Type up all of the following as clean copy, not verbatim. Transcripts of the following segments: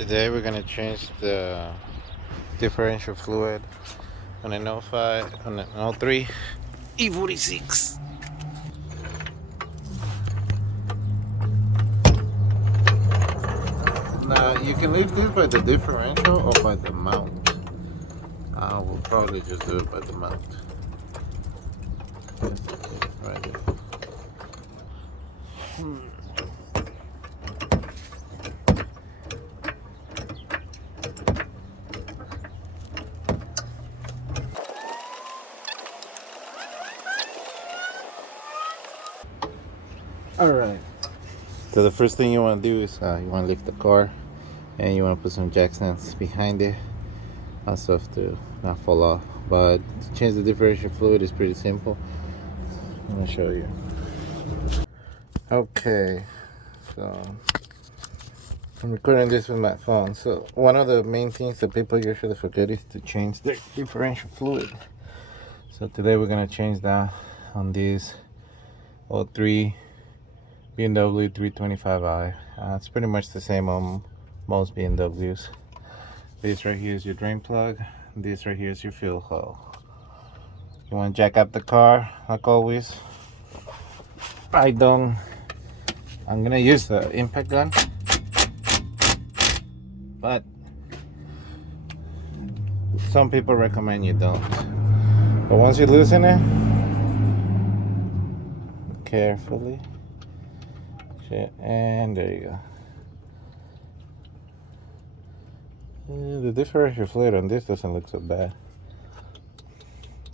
Today we're gonna change the differential fluid on an 05, on an 03 e46. Now you can leave this by the differential or by the mount. We'll probably just do it by the mount. Yes, right there. Alright. So the first thing you want to do is you want to lift the car and you want to put some jack stands behind it so to not fall off. But to change the differential fluid is pretty simple. I'm going to show you. Okay, so I'm recording this with my phone. So one of the main things that people usually forget is to change their differential fluid. So today we're going to change that on this 03 BMW 325i. It's pretty much the same on most BMWs. This right here is your drain plug. This right here is your fuel hole. You want to jack up the car like always. I'm gonna use the impact gun, but some people recommend you don't. But once you loosen it, carefully, and there you go. The differential fluid on this doesn't look so bad.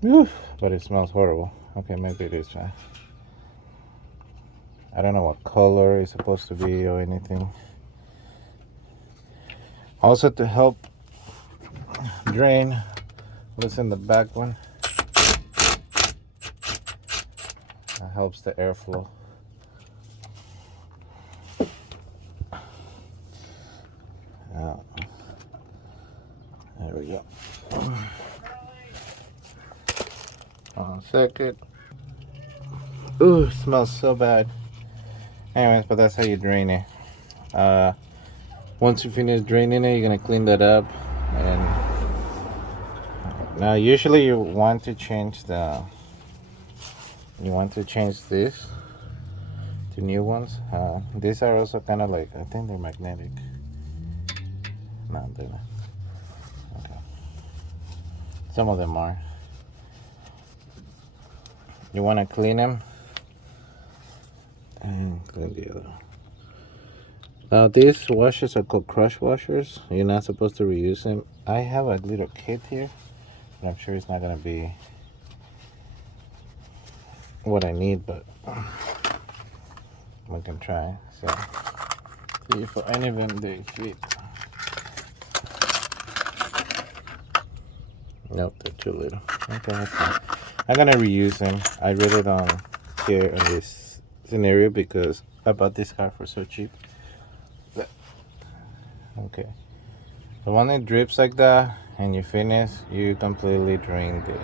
Oof, but it smells horrible. Okay, maybe it is fine. I don't know what color it's supposed to be or anything. Also, to help drain, loosen the back one. That helps the airflow. There we go. Hold on a second. Ooh, it smells so bad. Anyways, but that's how you drain it. Once you finish draining it, you're gonna clean that up. And now, usually you want to change this to new ones. These are also kind of like, I think they're magnetic. No, they're not. Okay. Some of them are. You want to clean them and clean the other. Now these washers are called crush washers. You're not supposed to reuse them. I have a little kit here, but I'm sure it's not gonna be what I need, but we can try. So see if for any of them they fit. Nope, they're too little. Okay, that's fine. I'm gonna reuse them. I really don't care in this scenario because I bought this car for so cheap. But, okay, the one that drips like that and you finish, you completely drained it.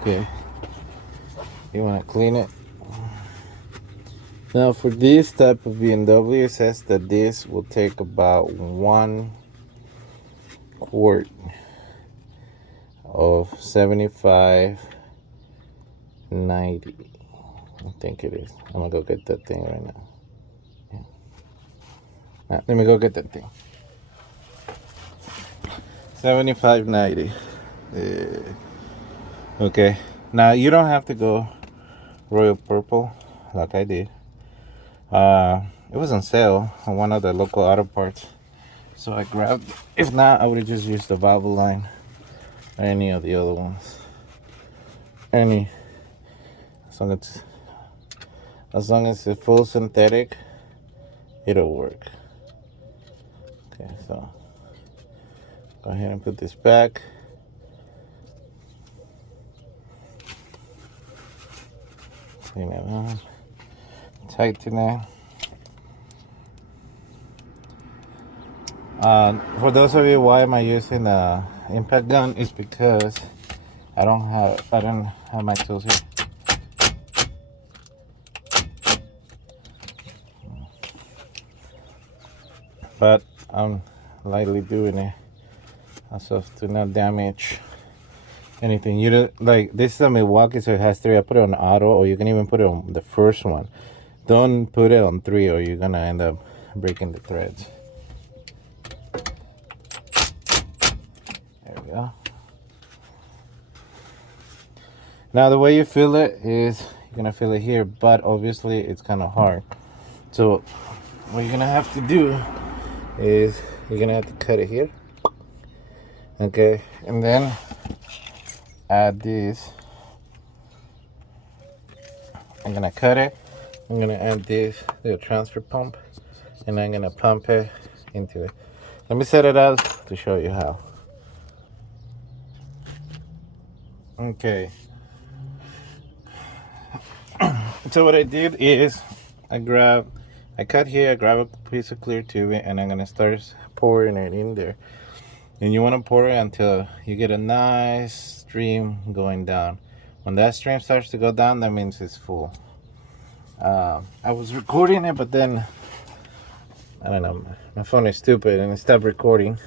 Okay, you want to clean it. Now for this type of BMW, it says that this will take about 1 quart of 75-90. I think it is. I'm gonna go get that thing right now. Yeah. Now, let me go get that thing. 75-90. Okay. Now you don't have to go royal purple like I did. It was on sale on one of the local auto parts, so I grabbed it. If not, I would have just used the Valve line or any of the other ones. Any, as long as it's full synthetic, it'll work. Okay, so go ahead and put this back. Clean it up. Tighten it. For those of you, why am I using the impact gun? Is because I don't have my tools here. But I'm lightly doing it so to not damage anything. You don't like this is a Milwaukee, so it has 3. I put it on auto, or you can even put it on the first one. Don't put it on 3, or you're gonna end up breaking the threads. There we go. Now the way you feel it is you're gonna feel it here, but obviously it's kind of hard. So what you're gonna have to do is you're gonna have to cut it here, okay, and then add this. I'm gonna cut it. I'm gonna add this little transfer pump, and I'm gonna pump it into it. Let me set it up to show you how. Okay. So what I did is I cut here, I grab a piece of clear tubing, and I'm gonna start pouring it in there. And you want to pour it until you get a nice stream going down. When that stream starts to go down, that means it's full. I was recording it, but then I don't know, my phone is stupid and it stopped recording.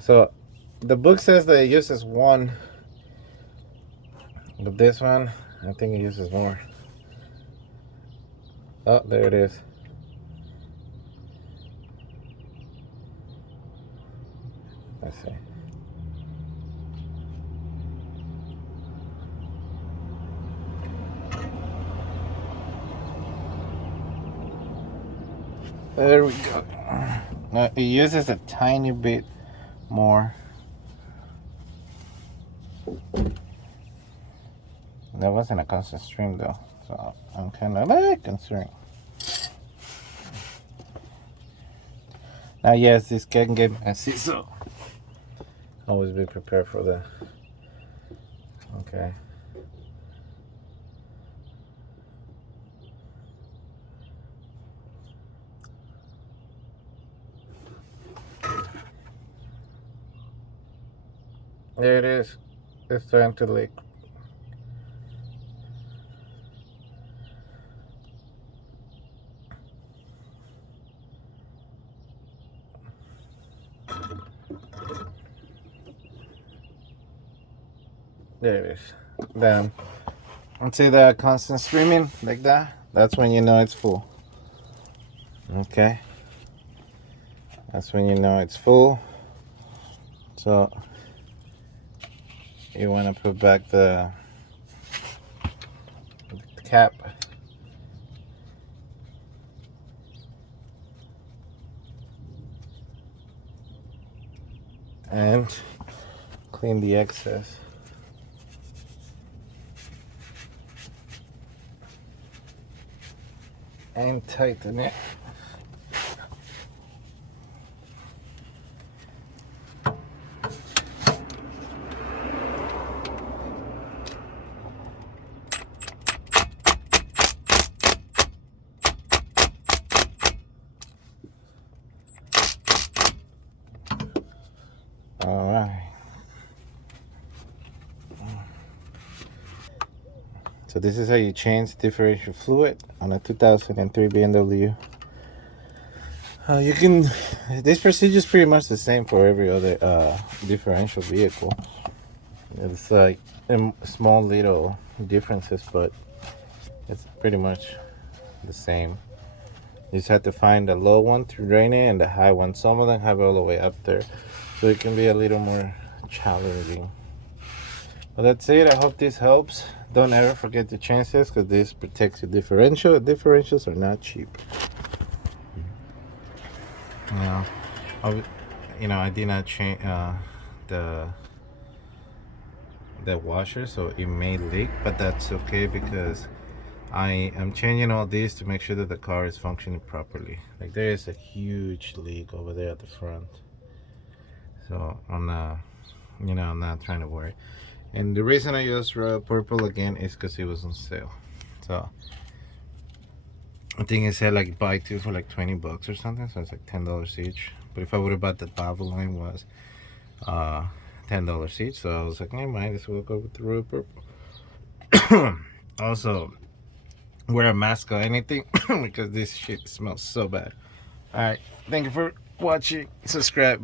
So the book says that it uses 1, but this one I think it uses more. Oh, there it is. Let's see. There we go. Now it uses a tiny bit more. That wasn't a constant stream though, so I'm kind of like concerned. Now yes, this can get messy, so always be prepared for that. Okay. There it is. It's starting to leak. There it is. Then, see that constant streaming like that? That's when you know it's full. Okay. That's when you know it's full. So, you want to put back the cap. And clean the excess. And tighten it. All right. So this is how you change differential fluid on a 2003 BMW. You can. This procedure is pretty much the same for every other differential vehicle. It's like small little differences, but it's pretty much the same. You just have to find the low one to drain it and the high one. Some of them have it all the way up there, so it can be a little more challenging. Well, that's it. I hope this helps. Don't ever forget to change this, because this protects your differential. Differentials are not cheap. I did not change the washer, so it may leak, but that's okay, because I am changing all these to make sure that the car is functioning properly. Like, there is a huge leak over there at the front, so I'm not trying to worry. And the reason I used purple again is because it was on sale. So I think it said like buy 2 for like $20 or something, so it's like $10 each. But if I would have bought the Bavo line, was $10 each, so I was like, never mind, this will go with the royal purple. Also, wear a mask or anything because this shit smells so bad. All right, thank you for watching. Subscribe.